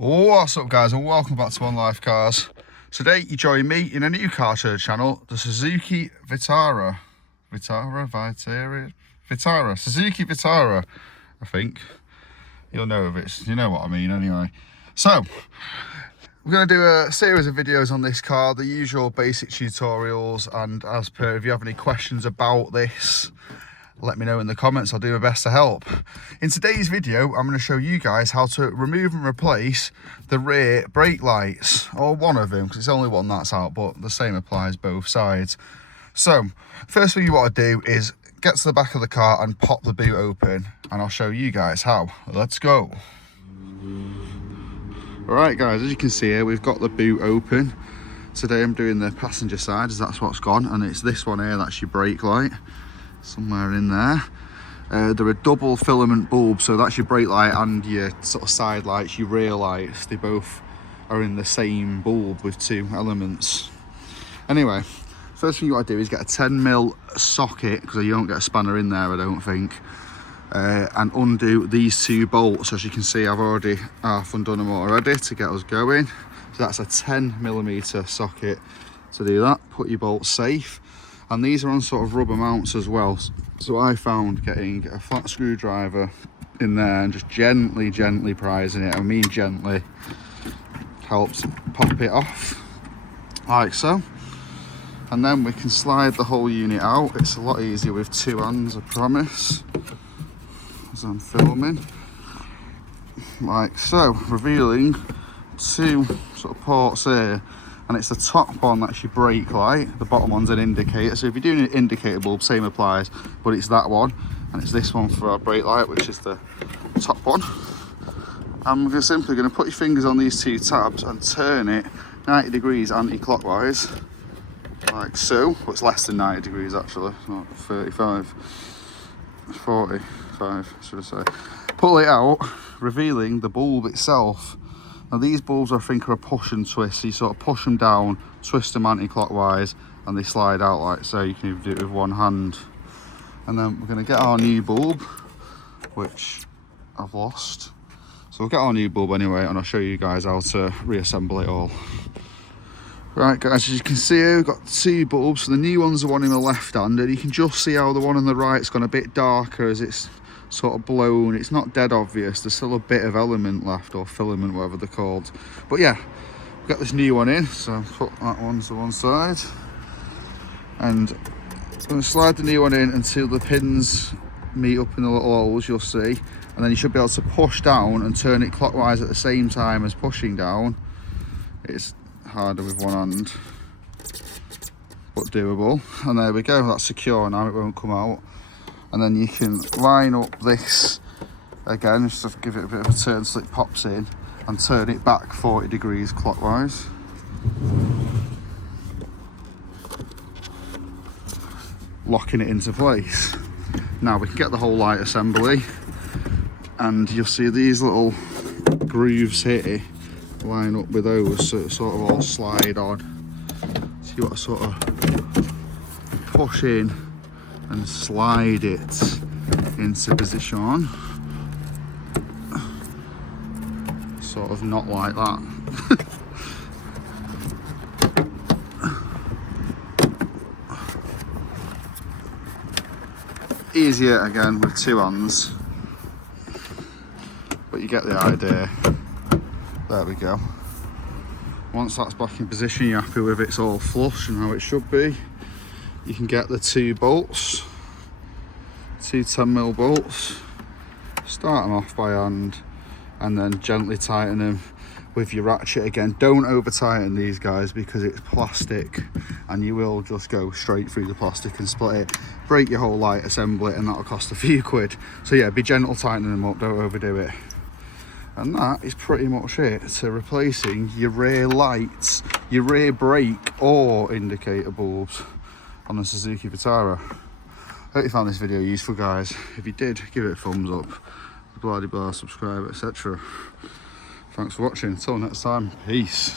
What's up guys, and welcome back to One Life Cars. Today you join me in a new car show channel, the Suzuki Vitara. Suzuki Vitara, I think. You'll know if it's, you know what I mean anyway. So, we're going to do a series of videos on this car, the usual basic tutorials, and as per, if you have any questions about this, let me know in the comments. I'll do my best to help. In today's video, I'm going to show you guys how to remove and replace the rear brake lights, or one of them, because it's only one that's out, but the same applies both sides. So, first thing you want to do is get to the back of the car and pop the boot open, and I'll show you guys how. Let's go. Alright guys, as you can see here, we've got the boot open. Today I'm doing the passenger side, as that's what's gone, and it's this one here, that's your brake light. Somewhere in there. There are double filament bulbs, so that's your brake light and your sort of side lights, your rear lights. They both are in the same bulb with two elements. Anyway, first thing you want to do is get a 10mm socket, because you don't get a spanner in there, I don't think, and undo these two bolts. As you can see, I've already half undone them already to get us going. So that's a 10mm socket to do that. Put your bolts safe. And these are on sort of rubber mounts as well. So I found getting a flat screwdriver in there and just gently prising it, I mean gently, helps pop it off, like so. And then we can slide the whole unit out. It's a lot easier with two hands, I promise, as I'm filming. Like so, revealing two sort of ports here. And it's the top one that's your brake light, the bottom one's an indicator. So if you're doing an indicator bulb, same applies, but it's that one, and it's this one for our brake light, which is the top one. And we're simply going to put your fingers on these two tabs and turn it 90 degrees anti-clockwise, like so. Well, it's less than 90 degrees actually, not 35, 45 should I say. Pull it out, revealing the bulb itself. Now these bulbs I think are a push and twist, so you sort of push them down, twist them anti-clockwise, and they slide out like so. You can even do it with one hand. And then we're going to get our new bulb, which I've lost. So we'll get our new bulb anyway, and I'll show you guys how to reassemble it all. Right guys, as you can see here, we've got two bulbs. So the new one's the one in the left hand, and you can just see how the one on the right's gone a bit darker as it's sort of blown. It's not dead obvious, there's still a bit of element left, or filament, whatever they're called. But yeah, we've got this new one in, so put that one to one side, and I'm going to slide the new one in until the pins meet up in the little holes, you'll see, and then you should be able to push down and turn it clockwise at the same time as pushing down. It's harder with one hand, but doable. And there we go, that's secure now, it won't come out. And then you can line up this again, just to give it a bit of a turn so it pops in, and turn it back 40 degrees clockwise. Locking it into place. Now we can get the whole light assembly, and you'll see these little grooves here line up with those, so it sort of all slide on. So you want to sort of push in and slide it into position, sort of not like that. Easier again with two hands, but you get the idea. There we go. Once that's back in position, you're happy with it's all flush and how it should be. You can get the two bolts, two 10mm bolts, start them off by hand, and then gently tighten them with your ratchet again. Don't over tighten these guys because it's plastic and you will just go straight through the plastic and split it, break your whole light, assemble it, and that'll cost a few quid. So yeah, be gentle tightening them up, don't overdo it. And that is pretty much it to replacing your rear lights, your rear brake or indicator bulbs on the Suzuki Vitara. I hope you found this video useful guys. If you did, give it a thumbs up, blah blah, subscribe, etc. Thanks for watching, until next time, peace.